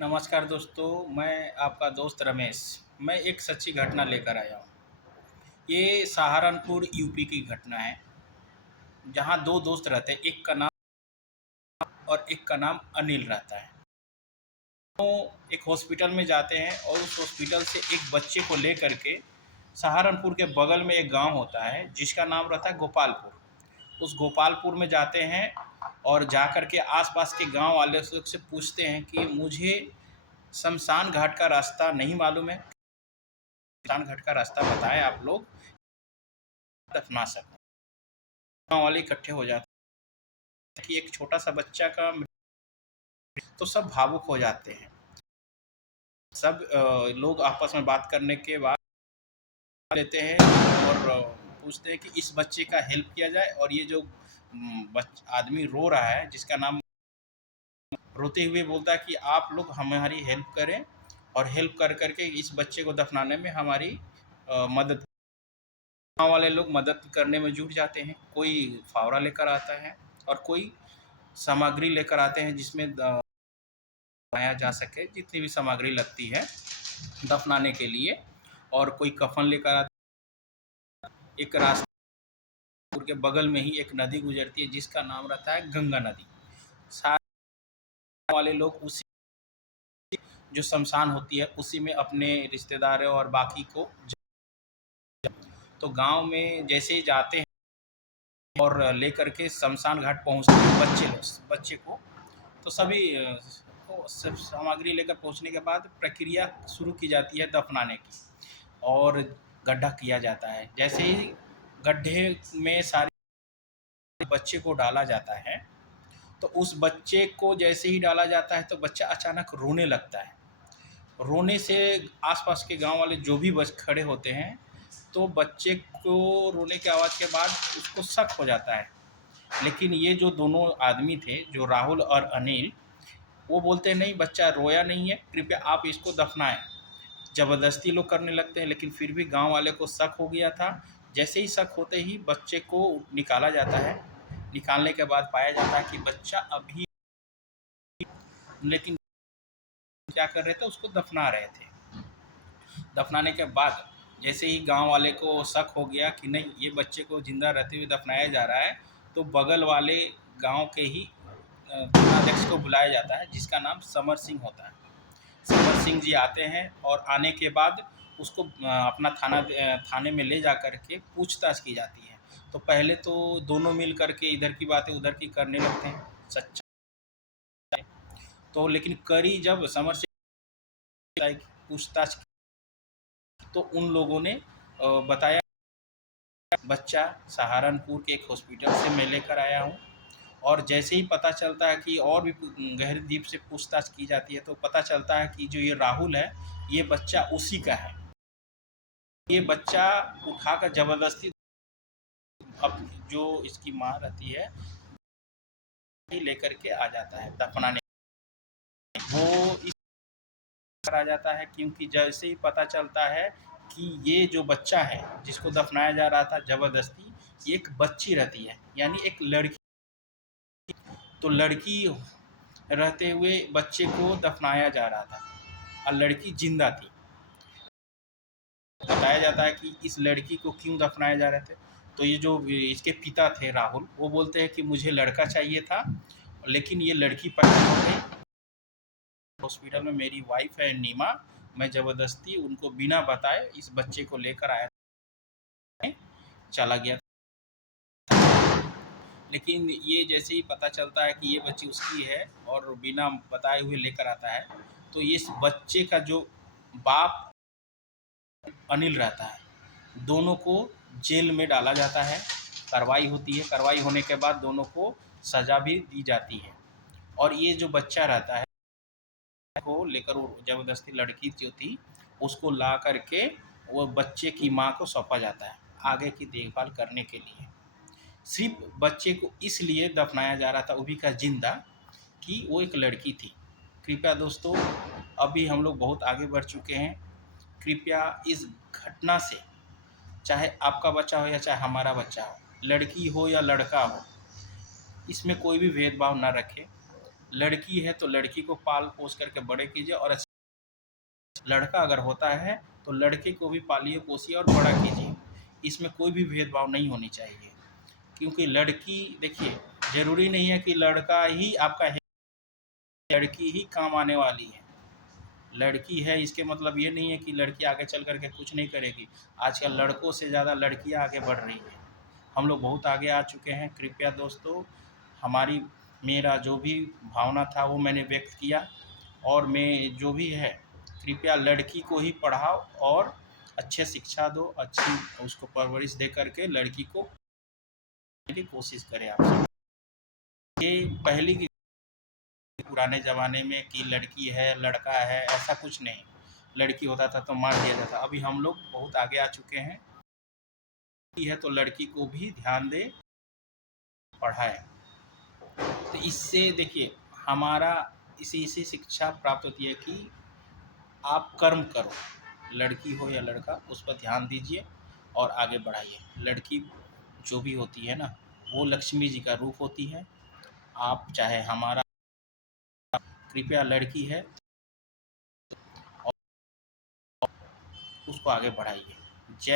नमस्कार दोस्तों, मैं आपका दोस्त रमेश। मैं एक सच्ची घटना लेकर आया हूँ। ये सहारनपुर यूपी की घटना है, जहाँ 2 दोस्त रहते हैं, एक का नाम और एक का नाम अनिल रहता है। तो एक हॉस्पिटल में जाते हैं और उस हॉस्पिटल से एक बच्चे को लेकर के सहारनपुर के बगल में एक गाँव होता है, जिसका नाम रहता है गोपालपुर। उस गोपालपुर में जाते हैं और जाकर के आस-पास के गाँव वाले से पूछते हैं कि मुझे शमशान घाट का रास्ता नहीं मालूम है। शमशान घाट का रास्ता बताएँ आप लोग, दफना सकें। गाँव वाले इकट्ठे हो जाते हैं कि एक छोटा-सा बच्चा का तो सब भावुक हो जाते हैं। सब लोग आपस में बात करने के बाद लेते हैं और पूछते हैं कि इस बच्चे का हेल्प किया जाए और ये जो आदमी रो रहा है, जिसका नाम रोते हुए बोलता है कि आप लोग हमारी हेल्प करें और हेल्प कर के इस बच्चे को दफनाने में हमारी मदद। गाँव वाले लोग मदद करने में जुट जाते हैं। कोई फावड़ा लेकर आता है और कोई सामग्री लेकर आते हैं जिसमें दफनाया जा सके, जितनी भी सामग्री लगती है दफनाने के लिए। और कोई कफ़न लेकर आता है। एक रास्ते के बगल में ही एक नदी गुजरती है जिसका नाम रहता है गंगा नदी। सारे वाले लोग उसी जो शमशान होती है उसी में अपने रिश्तेदारों और बाकी को तो गाँव में जैसे ही जाते हैं और लेकर के शमशान घाट पहुँचते हैं बच्चे को, तो सभी को सब सामग्री लेकर पहुँचने के बाद प्रक्रिया शुरू की जाती है दफनाने की और गड्ढा किया जाता है। जैसे ही गड्ढे में सारे बच्चे को डाला जाता है, तो उस बच्चे को जैसे ही डाला जाता है तो बच्चा अचानक रोने लगता है। रोने से आस-पास के गाँव वाले जो भी बस खड़े होते हैं, तो बच्चे को रोने की आवाज़ के बाद उसको शक हो जाता है। लेकिन ये जो दोनों आदमी थे, जो राहुल और अनिल, वो बोलते हैं नहीं बच्चा रोया नहीं है, कृपया आप इसको दफ़नाएँ। ज़बरदस्ती लोग करने लगते हैं, लेकिन फिर भी गाँव वाले को शक हो गया था। जैसे ही शक होते ही बच्चे को निकाला जाता है। निकालने के बाद पाया जाता है कि बच्चा अभी लेकिन क्या कर रहे थे, उसको दफ़ना रहे थे। दफ़नाने के बाद जैसे ही गाँव वाले को शक हो गया कि नहीं ये बच्चे को ज़िंदा रहते हुए दफ़नाया जा रहा है, तो बगल वाले गाँव के ही थानाध्यक्ष को बुलाया जाता है, जिसका नाम समर सिंह होता है। समर सिंह जी आते हैं और आने के बाद उसको अपना थाने में ले जा कर के पूछताछ की जाती है। तो पहले तो दोनों मिल कर के इधर की बातें उधर की करने लगते हैं, सच्चाई तो लेकिन करी जब समर सिंह की पूछताछ तो उन लोगों ने बताया बच्चा सहारनपुर के एक हॉस्पिटल से मैं लेकर आया हूँ। और जैसे ही पता चलता है कि और भी गहरीदीप से पूछताछ की जाती है तो पता चलता है कि जो ये राहुल है, ये बच्चा उसी का है। ये बच्चा उठाकर ज़बरदस्ती अब जो इसकी माँ रहती है, लेकर के आ जाता है दफनाने। वो इस आ जाता है क्योंकि जैसे ही पता चलता है कि ये जो बच्चा है, जिसको दफनाया जा रहा था ज़बरदस्ती, ये एक बच्ची रहती है, यानी एक लड़की। तो लड़की रहते हुए बच्चे को दफनाया जा रहा था और लड़की जिंदा थी। बताया जाता है कि इस लड़की को क्यों दफनाए जा रहे थे, तो ये जो इसके पिता थे राहुल, वो बोलते हैं कि मुझे लड़का चाहिए था, लेकिन ये लड़की पैदा हो गई। हॉस्पिटल में मेरी वाइफ है नीमा, मैं ज़बरदस्ती उनको बिना बताए इस बच्चे को लेकर आया चला गया। लेकिन ये जैसे ही पता चलता है कि ये बच्ची उसकी है और बिना बताए हुए लेकर आता है, तो इस बच्चे का जो बाप अनिल रहता है, दोनों को जेल में डाला जाता है। कार्रवाई होती है, कार्रवाई होने के बाद दोनों को सज़ा भी दी जाती है। और ये जो बच्चा रहता है को लेकर वो ज़बरदस्ती लड़की जो थी उसको ला कर के वो बच्चे की माँ को सौंपा जाता है आगे की देखभाल करने के लिए। सिर्फ़ बच्चे को इसलिए दफ़नाया जा रहा था, वो भी का ज़िंदा, कि वो एक लड़की थी। कृपया दोस्तों, अभी हम लोग बहुत आगे बढ़ चुके हैं। कृपया इस घटना से, चाहे आपका बच्चा हो या चाहे हमारा बच्चा हो, लड़की हो या लड़का हो, इसमें कोई भी भेदभाव ना रखें। लड़की है तो लड़की को पाल पोस करके बड़े कीजिए, और लड़का अगर होता है तो लड़के को भी पालिए पोसिए और बड़ा कीजिए। इसमें कोई भी भेदभाव नहीं होनी चाहिए, क्योंकि लड़की देखिए, ज़रूरी नहीं है कि लड़का ही आपका है, लड़की ही काम आने वाली है। लड़की है इसके मतलब ये नहीं है कि लड़की आगे चल कर के कुछ नहीं करेगी। आजकल लड़कों से ज़्यादा लड़कियां आगे बढ़ रही हैं। हम लोग बहुत आगे आ चुके हैं। कृपया दोस्तों, हमारी मेरा जो भी भावना था वो मैंने व्यक्त किया, और मैं जो भी है, कृपया लड़की को ही पढ़ाओ और अच्छे शिक्षा दो, अच्छी उसको परवरिश दे करके लड़की को की कोशिश करें आप सब। ये पहली की पुराने ज़माने में कि लड़की है लड़का है ऐसा कुछ नहीं, लड़की होता था तो मार दिया जाता। अभी हम लोग बहुत आगे आ चुके हैं। लड़की है तो लड़की को भी ध्यान दे, पढ़ाएं। तो इससे देखिए हमारा इसी से शिक्षा प्राप्त होती है कि आप कर्म करो, लड़की हो या लड़का, उस पर ध्यान दीजिए और आगे बढ़ाइए। लड़की जो भी होती है ना, वो लक्ष्मी जी का रूप होती है। आप चाहे हमारा, कृपया लड़की है और उसको आगे बढ़ाइए। जय